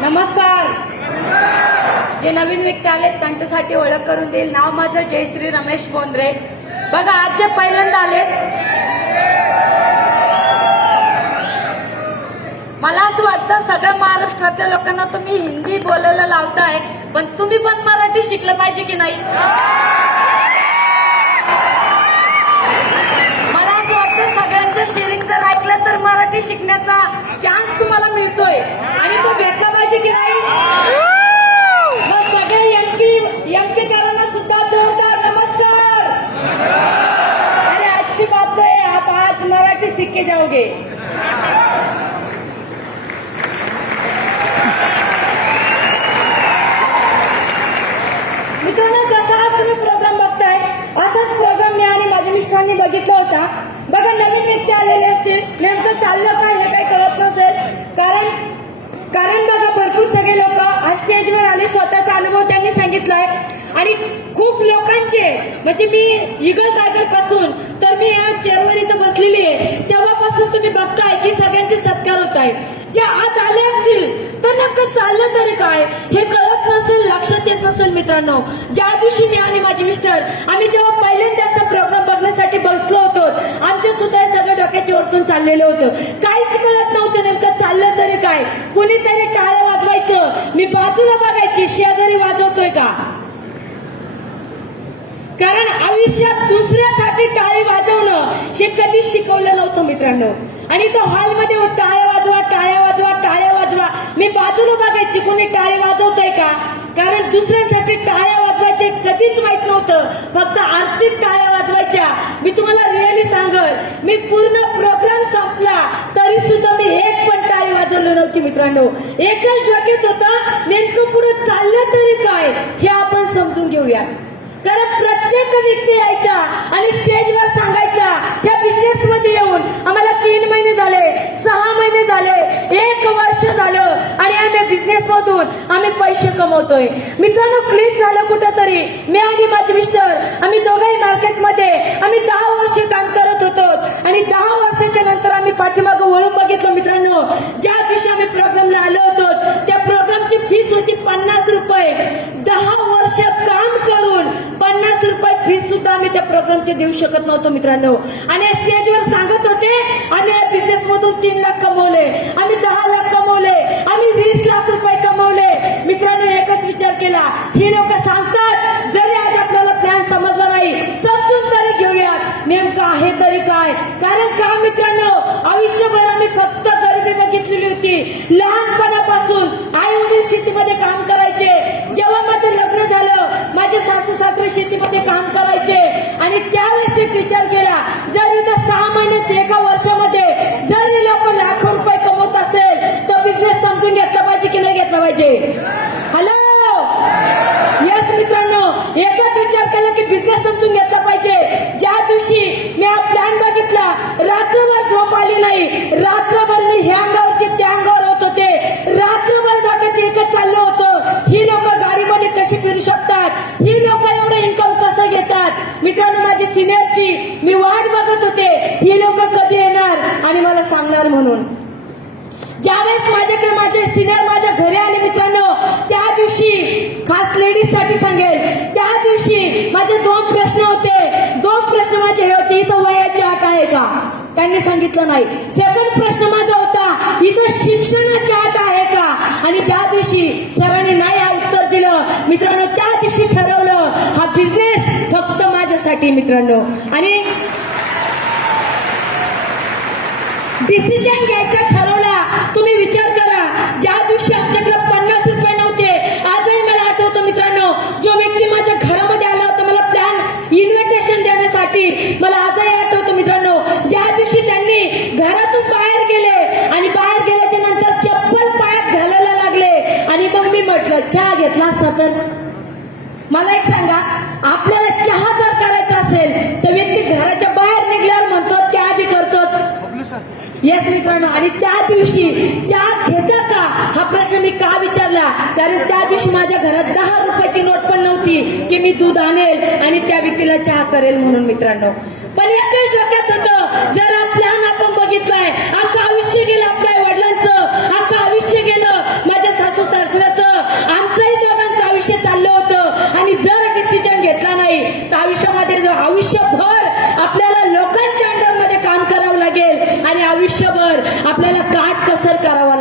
नमस्कार. जे नवीन व्यक्ती आलेत त्यांच्यासाठी ओळख करून देईल. नाव माझं जयश्री रमेश बोंद्रे. बघा, आज जे पहिल्यांदा आलेत, मला असं वाटतं सगळ्या महाराष्ट्रातल्या लोकांना तुम्ही हिंदी बोलायला लावताय, पण तुम्ही पण मराठी शिकलं पाहिजे की नाही? मला असं वाटतं सगळ्यांचं शेअरिंग जर ऐकलं तर मराठी शिकण्याचा चान्स तुम्हाला मिळतोय आणि तो घेतला पाहिजे की नाही? मग सगळे एमपीकरांना सुद्धा जोरदार नमस्कार. अरे अच्छी बात है, आप आज मराठी सीख के जाओगे. मित्रांनो, जसा आज तुम्ही प्रोग्राम बघताय असाच प्रोग्राम मी आणि माझ्या मिस्टरांनी बघितला होता. बघा, नवीन व्यक्ती आलेले असतील, नेमकं चाललं काय हे काही कळत नसेल. कारण बघा, भरपूर सगळे लोक आज स्टेजवर आले, स्वतःचा अनुभव त्यांनी सांगितलाय आणि खूप लोकांचे, म्हणजे मी इगल टायगर पासून तर मी या चेअरवर इथं बसलेली आहे तेव्हापासून तुम्ही बघताय की सगळ्यांचे सत्कार होत आहे. जे आज आले असतील तर नक्की चाललं तरी काय हे कळत नसेल, लक्षात येत नसेल. मित्रांनो, ज्या दिवशी मी आणि माझे मिस्टर आम्ही जेव्हा पहिल्यांदा असा प्रोग्राम बघण्यासाठी बसलो होतो, आमच्या सुद्धा सगळं डोक्याच्या वरतून चाललेलं होतं. काहीच कळत नव्हतं नेमकं चाललं तरी काय. कुणीतरी टाळ्या वाजवायचं, मी बाजूला बघायची शेजारी वाजवतोय का, कारण आयुष्यात दुसऱ्यासाठी टाळी वाजवणं हे कधीच शिकवलं नव्हतं मित्रांनो. आणि तो हॉलमध्ये टाळ्या वाजवा, टाळ्या वाजवा, टाळ्या वाजवा, मी बाजूला बघायची कोणी टाळी वाजवतोय का, कारण दुसऱ्यांसाठी टाळ्या वाजवायचे कधीच माहित नव्हतं, फक्त आर्थिक टाळ्या वाजवायच्या. मी तुम्हाला रिअली सांगत, मी पूर्ण प्रोग्राम संपला तरी सुद्धा मी एक पण टाळी वाजवली नव्हती मित्रांनो. एकच डोक्यात होतं, नेमकं पुढे चाललं तरी काय हे आपण समजून घेऊया. कारण प्रत्येक व्यक्ती यायचा आणि स्टेजवर सांगायचा, या बिझनेस मध्ये येऊन आम्हाला 3 महिने झाले, 6 महिने झाले, 1 वर्ष झालं आणि आम्ही बिझनेस मधून आम्ही पैसे कमवतोय. मित्रांनो, क्लिक झालं कुठंतरी. मी आणि माझे मिस्टर आम्ही दोघंही मार्केटमध्ये आम्ही 10 वर्ष काम करत होतो आणि 10 वर्षाच्या नंतर आम्ही पाठीमागं वळून बघितलं मित्रांनो. ज्या दिवशी आम्ही प्रोग्रामला आलो होतो त्या प्रोग्रामची फीस होती 50 रुपये. 10 वर्ष काम करून 50 रुपये फीस सुद्धा आम्ही त्या प्रोग्रामचे देऊ शकत नव्हतो मित्रांनो. आणि स्टेजवर सांगत होते आम्ही या बिझनेस मधून 3 लाख कमवले, आम्ही 10 लाख कमवले, आम्ही 20 लाख रुपये कमवले. मित्रांनो, एकच विचार केला, ही लोक सांगतात, जरी आज आपल्याला प्लॅन समजला नाही, समजून तरी घेऊयात नेमकं आहे तरी काय. कारण का मित्रांनो, आयुष्यभर आम्ही फक्त गरिबी बघितलेली होती. लहानपणापासून आई वडील शेतीमध्ये काम करायचे. जेव्हा माझं लग्न झालं, माझे सासू सासरे शेतीमध्ये काम करायचे आणि त्यावेळेस एक विचार केला, जर इथं 6 महिन्यात 1 वर्षामध्ये जर हे लोक लाखो रुपये कमवत असेल तर बिझनेस समजून घेतला पाहिजे की नाही घेतला पाहिजे? हॅलो, यस मित्रांनो, एकच विचार केला की बिझनेस समजून घेतला पाहिजे. ज्या दिवशी मी हा प्लॅन बघितला, रात्रभर झोप आली नाही. रात्रभर मी ह्या अंगावरचे त्या अंगावर होत होते. रात्रभर डोक्यात एकच चाललं होतं, ही लोक गाडीमध्ये कशी फिरू शकतात, ही लोक एवढं इन्कम कसं घेतात. मित्रांनो, माझी सिनियरची मी वाट बघत होते, ही लोक कधी येणार आणि मला सांगणार म्हणून. ज्यावेळेस माझ्याकडे माझे सिनियर माझ्या घरी आले मित्रांनो, त्या दिवशी खास लेडीज साठी सांगेल, त्या दिवशी माझे 2 प्रश्न होते. 2 प्रश्न माझे हे होते, इथं वयाची अट आहे का? त्यांनी सांगितलं नाही. सेकंड प्रश्न माझा होता, इथं शिक्षणाची अट आहे का? आणि ज्या दिवशी सरांनी नाही हा उत्तर दिलं मित्रांनो, त्या दिवशी ठरवलं हा बिझनेस फक्त माझ्यासाठी मित्रांनो. आणि डिसिजन घ्यायचा ठरवला. तुम्ही विचार करा, ज्या दिवशी आमच्याकडे 50 रुपये नव्हते, आजही मला आठवतं मित्रांनो, जो व्यक्ती माझ्या घरामध्ये आला होता मला प्लॅन इन्व्हिटेशन देण्यासाठी, मला आजही आठवतं मित्रांनो, ज्या दिवशी त्यांनी घरातून बाहेर गेले आणि बाहेर गेल्याच्या नंतर चप्पल पायात घालायला लागले आणि मग मी म्हटलं चहा घेतला असता तर. मला एक सांगा, आपल्याला चहा जर करायचा असेल तर व्यक्ती घराच्या बाहेर निघल्यावर म्हणतो, त्या आधी करतो. येस मित्रांनो, आणि त्या दिवशी चहा घेता का हा प्रश्न मी का विचारला, कारण त्या दिवशी माझ्या घरात 10 रुपयाची नोट पण नव्हती की मी दूध आणेल आणि त्या व्यक्तीला चहा करेल म्हणून मित्रांनो. पण एकच डोक्यात होतं, जर हा प्लॅन आपण बघितलाय, अख्खं आयुष्य गेलं आपल्या वडिलांचं, अख्खं आयुष्य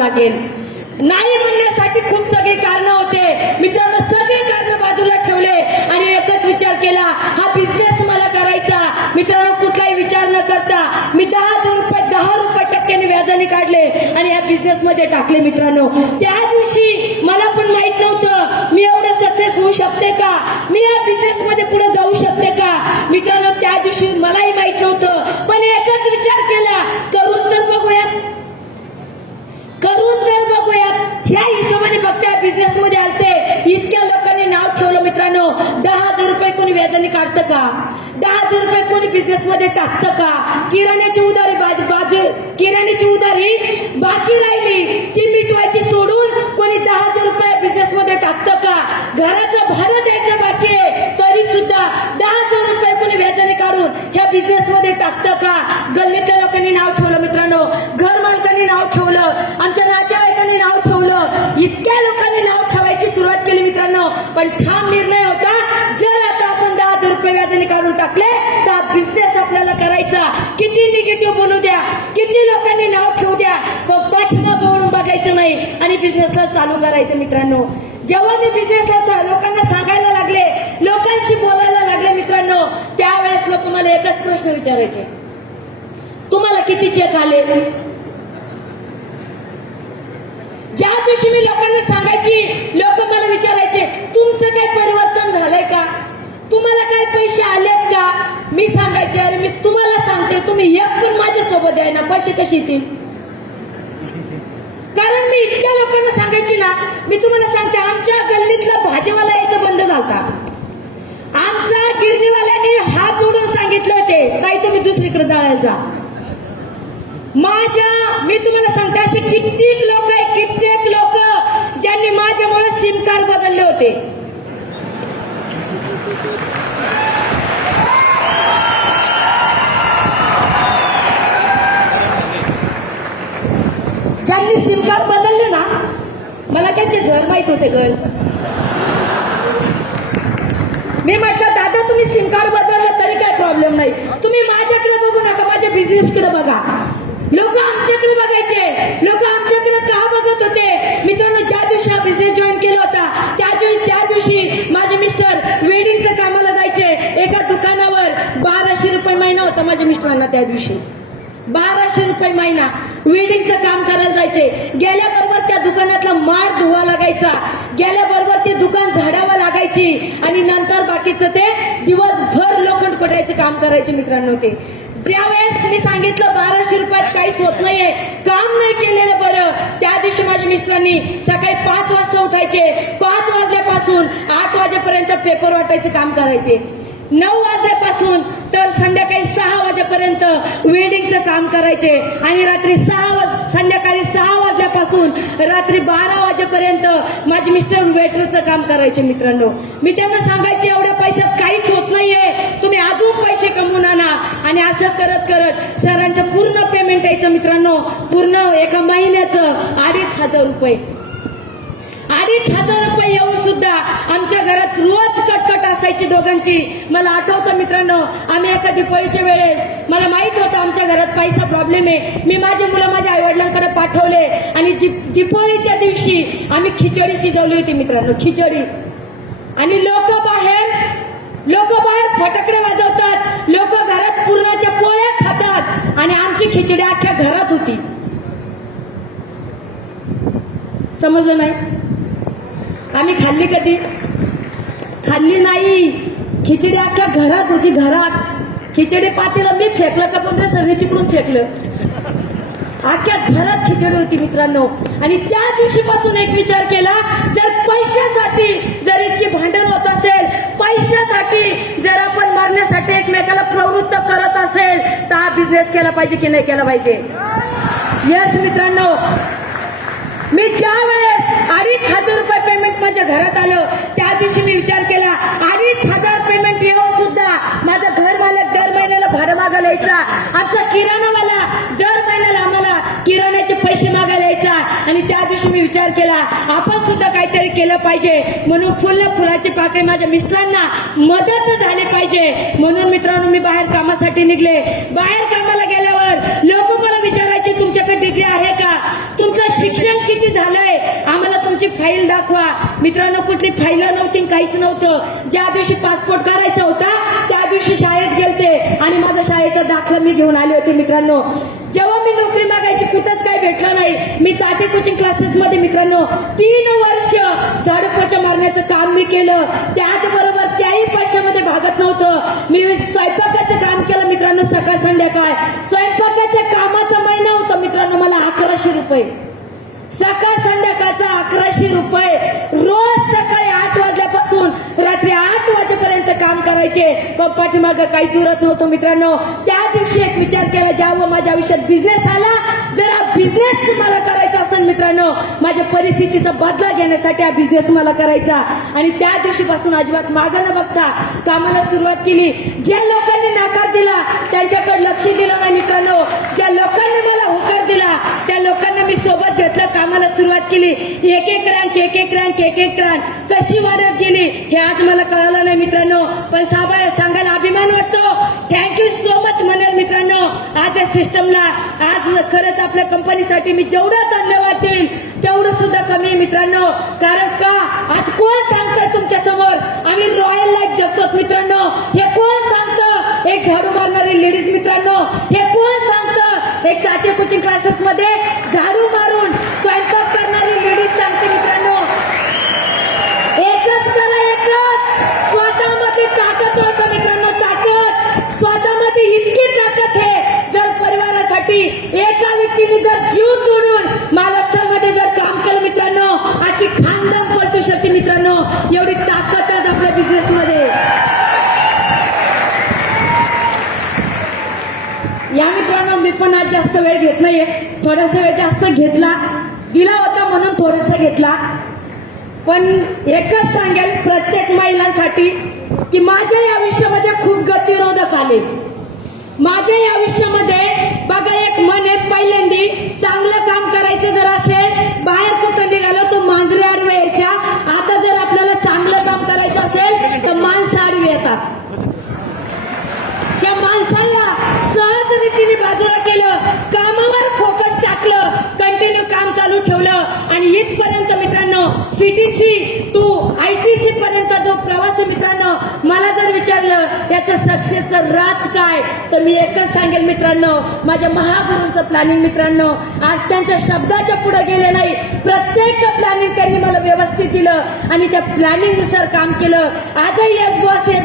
लागेल. नाही म्हणण्यासाठी खूप सगळी कारण होते मित्रांनो. सगळे कारण बाजूला ठेवले आणि एकच विचार केला, हा बिझनेस मला करायचा. मित्रांनो, कुठलाही विचार न करता मी 10 रुपये टक्क्याने व्याजाने काढले आणि या बिझनेस मध्ये टाकले. मित्रांनो, त्या दिवशी मला पण माहित नव्हतं मी एवढं सक्सेस होऊ शकते का, मी या बिझनेस मध्ये पुढे जाऊ शकते का. मित्रांनो, त्या दिवशी मलाही माहित नव्हतं, पण एकच विचार केला, करून तर बघूयात, करून तर बघूयात. ह्या हिशोबाने फक्त या बिझनेस मध्ये आलते. इतक्या लोकांनी नाव ठेवलं. मित्रांनो, 10,000 रुपये कोणी व्याजाने काढतं का, 10,000 रुपये कोणी बिझनेस मध्ये टाकतं का. किराण्याची उधारी किराण्याची उधारी बाकी राहिली ती मिटवायची सोडून कोणी 10,000 रुपये बिझनेस मध्ये टाकतं का. घराचं भाडं द्यायचं बाकी आहे तरी सुद्धा 10,000 रुपये कोणी व्याजाने काढून ह्या बिझनेस मध्ये टाकतं का. गल्लीतल्या लोकांनी नाव ठेवलं. मित्रांनो, घर मालकांनी नाव ठेवलं, आमच्या नातेवाईकांनी नाव ठेवलं, इतक्या लोकांनी नाव ठेवायची सुरुवात केली. मित्रांनो, पण ठाम निर्णय होता, जर आता आपण 10,000 रुपये व्याजाने काढून टाकले तर बिझनेस आपल्याला करायचा. किती निगेटिव्ह बोलू द्या, किती लोकांनी नाव ठेवू द्या, पण पाठीमागं वळून बघायचं नाही आणि बिझनेसला चालू करायचं. मित्रांनो, जेव्हा मी बिझनेसला लोकांना सांगायला लागले, लोकांशी बोलायला लागले, मित्रांनो, त्यावेळेस लोक मला एकच प्रश्न विचारायचे, तुम्हाला किती चेक आले. ज्या दिवशी मी लोकांना सांगायची, लोक मला विचारायचे, तुमचं काही परिवर्तन झालंय का, तुम्हाला काही पैसे आलेत का. मी सांगायचे, अरे मी तुम्हाला सांगते, तुम्ही एक पण माझ्यासोबत आहे ना, पैसे कशी येतील. कारण मी इतक्या लोकांना सांगायची ना, मी तुम्हाला सांगते, आमच्या गल्लीतला भाजीवाला यायचं बंद झालता. आमच्या गिरणीवाल्यांनी हात जोडून सांगितले होते, ताई तुम्ही दुसरीकडे दळायला जा. मी तुम्हाला सांगते, असे कित्येक लोक आहे, कित्येक लोक ज्यांनी माझ्यामुळे सिम कार्ड बदलले होते. ज्यांनी सिम कार्ड बदलले ना, मला त्यांचे घर माहित होते. घर मी म्हटलं, दादा तुम्ही सिम कार्ड बदललं तरी काय प्रॉब्लेम नाही, तुम्ही माझ्याकडे बघू नका, माझ्या बिझनेसकडे बघा. लोक आमच्याकडे बघायचे, लोक आमच्याकडे का बघत होते. मित्रांनो, ज्या दिवशी हा बिझनेस जॉईन केला होता त्या दिवशी माझे मिस्टर वेडिंगच्या कामाला जायचे. एका दुकानावर 1200 रुपये महिना होता माझ्या मिस्टरांना. त्या दिवशी 1200 रुपये महिना वेडिंगचं काम करायला जायचे. गेल्याबरोबर त्या दुकानातला मार धुवा लागायचा, गेल्याबरोबर ते दुकान झाडावं लागायची आणि नंतर बाकीचं ते दिवसभर लोखंड कोटायचं काम करायचे. मित्रांनो, ते ज्यावेळेस मी सांगितलं 1200 रुपयात काहीच होत नाहीये, काम नाही केलेलं बरं, त्या दिवशी माझ्या मिस्टरांनी सकाळी 5 वाजता उठायचे, 5 वाजल्यापासून 8 वाजेपर्यंत पेपर वाटायचं काम करायचे. 9 वाजल्यापासून तर संध्याकाळी 6 वाजेपर्यंत वेडिंगचं काम करायचे आणि संध्याकाळी 6 वाजल्यापासून रात्री 12 वाजेपर्यंत माझे मिस्टर वेटरचं काम करायचे. मित्रांनो, मी त्यांना सांगायचे, एवढ्या पैशात काहीच होत नाहीये, तुम्ही अजून पैसे कमवून आणा. आणि असं करत करत सरांचं पूर्ण पेमेंट यायचं. मित्रांनो, पूर्ण एका महिन्याचं 2,500 रुपये, 2,500 रुपये येऊन सुद्धा आमच्या घरात रोज कटकट असायची दोघांची. मला आठवतं मित्रांनो, आम्ही एका दिवाळीच्या वेळेस, मला माहित होतं आमच्या घरात पैसा प्रॉब्लेम आहे, मी माझी मुलं माझ्या आई वडिलांकडे पाठवले आणि दिवाळीच्या दिवशी आम्ही खिचडी शिजवली होती. मित्रांनो, खिचडी. आणि लोक बाहेर फटाकडे वाजवतात, लोक घरात पुरणाच्या पोळ्या खातात आणि आमची खिचडी अख्ख्या घरात होती. समजलं नाही. आम्ही खाल्ली कधी? खाल्ली नाही. खिचडी अख्ख्या घरात होती. घरात खिचडी पातेलं मी फेकलं का पण सर्व तिकडून फेकलं. अख्ख्या घरात खिचडी होती. मित्रांनो, आणि त्या दिवशीपासून एक विचार केला, जर पैशासाठी जर इतकी भांडण होत असेल, पैशासाठी जर आपण मरण्यासाठी एकमेकाला प्रवृत्त करत असेल, तर हा बिझनेस केला पाहिजे की नाही केला पाहिजे. यस मित्रांनो, मी ज्या वेळेस 2,500 रुपये पेमेंट माझ्या घरात आलं, त्या दिवशी मी विचार केला, 2,500 पेमेंट येऊन सुद्धा माझा घर मालक दर महिन्याला भाडं मागायला यायचा, आमचा किराणावाला दर महिन्याला आम्हाला किराण्याचे पैसे मागायला यायचा. आणि त्या दिवशी मी विचार केला, आपण सुद्धा काहीतरी केलं पाहिजे. म्हणून फुलाची पाकळी माझ्या मिस्टरांना मदत झाली पाहिजे. म्हणून मित्रांनो, मी बाहेर कामासाठी निघले. बाहेर कामाला गेल्यावर लोक मला विचारायचे, तुमच्याकडे डिग्री आहे का, तुमचं शिक्षण फाईल दाखवा. मित्रांनो कुठली फाईल नव्हती, काहीच नव्हतं. ज्या दिवशी पासपोर्ट काढायचा होता त्या दिवशी शाळेत गेलते आणि माझा शाळेचा दाखला मी घेऊन आले होते. मित्रांनो जेव्हा मी नोकरी मागायची कुठंच काही भेटलं नाही. मी चाटे कोचिंग क्लासेस मध्ये मित्रांनो 3 वर्ष झाडू पोछा मारण्याचं काम मी केलं. त्याचबरोबर त्याही पैशामध्ये भागत नव्हतं. मी स्वयंपाकाचं काम केलं मित्रांनो, सकाळ संध्याकाळ. स्वयंपाकाच्या कामाचा महिना होता मित्रांनो मला 1100 रुपये. सकाळ संध्याकाळचा 1100 रुपये. रोज सकाळी 8 वाजल्यापासून रात्री 8 वाजेपर्यंत काम करायचे. पण पाठीमागं काहीच उरत नव्हतं मित्रांनो. त्या दिवशी एक विचार केला, जेव्हा माझ्या आयुष्यात बिझनेस आला, जर हा बिझनेस मला करायचा असेल मित्रांनो, माझ्या परिस्थितीचा बदला घेण्यासाठी हा बिझनेस मला करायचा. आणि त्या दिवशीपासून अजिबात मागं न बघता कामाला सुरुवात केली. ज्या लोकांनी नकार दिला त्यांच्याकडे लक्ष दिलं नाही मित्रांनो. ज्या लोकांनी मला होकार दिला त्या लोकांना मी सोबत घेतलं, कामाला सुरुवात केली. एक एक रँक कशी वाढत गेली हे आज मला कळालं नाही मित्रांनो. पण सांगायला अभिमान वाटतो. थँक्यू सो मच म्हणेल मित्रांनो आज या सिस्टमला. आज खरंच आपल्या कंपनीसाठी मी जेवढं धन्यवाद देईल तेवढं सुद्धा कमी आहे मित्रांनो. कारण का आज कोण सांगतं तुमच्या समोर आम्ही रॉयल लाईफ जगतो मित्रांनो? हे कोण सांगतं? एक झाडू मारणारी लेडीज मित्रांनो. हे कोण सांगतं? एक चाटे कोचिंग क्लासेस मध्ये झाडू मारून स्वयंपाक करणारी लेडीज सांगते मित्रांनो. एकच करा, एकच. स्वतःमध्ये ताकद ओळखा मित्रांनो. ताकद स्वतःमध्ये इतकी ताकद आहे. जर परिवारासाठी एका व्यक्तीने जर जीव तोडून महाराष्ट्रामध्ये जर काम केलं मित्रांनो, आखी खानदान पलटू शकते मित्रांनो. एवढी ताकद आज आपल्या बिझनेसमध्ये. या मित्रांनो मी पण आज जास्त वेळ घेत नाहीये. थोडासा वेळ जास्त घेतला, दिला होता म्हणून थोडासा घेतला. पण एकच सांगेल प्रत्येक महिलांसाठी की माझ्याही आयुष्यामध्ये खूप गतिरोधक आले. माझ्याही आयुष्यामध्ये बघा एक मन आहे, पहिल्यांदी चांगलं काम करायचं जर असेल, बाहेर कुठं निघालो तो मांजरे आडवे यायच्या. आता जर आपल्याला चांगलं काम करायचं असेल तर माणसं आडवी येतात. त्या माणसाला सहज रीतीने बाजूला केलं, कामावर फोकस टाकलं, कंटिन्यू काम चालू ठेवलं आणि इथपर्यंत मित्रांनो CTC टू ITC पर्यंत जो प्रवास आहे मित्रांनो, मला जर विचारलं याचं सक्सेसचं राज काय, तर मी एकच सांगेल मित्रांनो, माझ्या महागुरूंचं प्लॅनिंग मित्रांनो. आज त्यांच्या शब्दाच्या पुढे गेले नाही. प्रत्येक प्लॅनिंग त्यांनी मला व्यवस्थित दिलं आणि त्या प्लॅनिंग नुसार काम केलं. आजही येस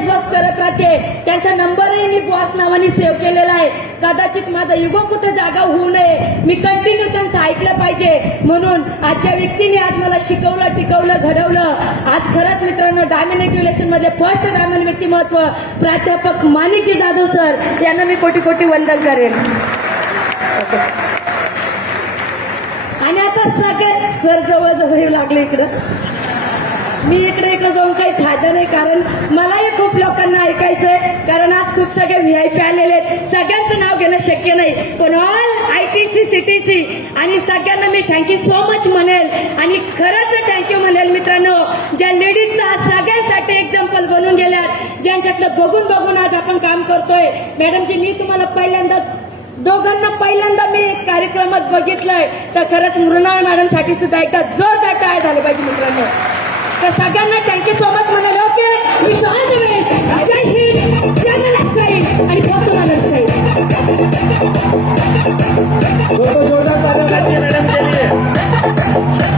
बॉस करत राहते. त्यांचा नंबरही मी बॉस नावाने सेव्ह केलेला आहे. कदाचित माझा युगो कुठे जागा होऊ नये, मी कंटिन्यू त्यांचं ऐकलं पाहिजे. म्हणून आजच्या व्यक्तीने आज मला शिकवलं, टिकवलं, घडवलं. आज खरंच मित्रांनो डायमंड एक्युलेशन मध्ये फर्स्ट डायमंड व्यक्तिमत्व प्राध्यापक माणिकजी जाधव सर यांना मी कोटी कोटी वंदन करेन. आणि आता सगळे सर जवळ येऊ लागले इकडं. मी इकडे जाऊन काही फायदा नाही, कारण मलाही खूप लोकांना ऐकायचंय. कारण आज खूप सगळे VIP आलेले आहेत. सगळ्यांचं नाव घेणं शक्य नाही, पण ऑल ITC CTC आणि सगळ्यांना मी थँक्यू सो मच म्हणेल. आणि खरंच थँक्यू म्हणेल मित्रांनो, ज्या लेडीजचा सगळ्यांसाठी एक्झाम्पल बनून गेल्यात, ज्यांच्याकडे बघून बघून आज आपण काम करतोय. मॅडमजी मी तुम्हाला दोघांना पहिल्यांदा मी कार्यक्रमात बघितलंय, तर खरंच मृणाल मॅडमसाठी सुद्धा एकदा जोरदार टाळ्या झाले पाहिजे मित्रांनो. तर सगळ्यांना थँक्यू सो मच म्हणाले. Okay, wish all the best. जय हिंद, जय महाराष्ट्र आणि फक्त महाराष्ट्र. जोरदार तालियां मॅडम के लिए.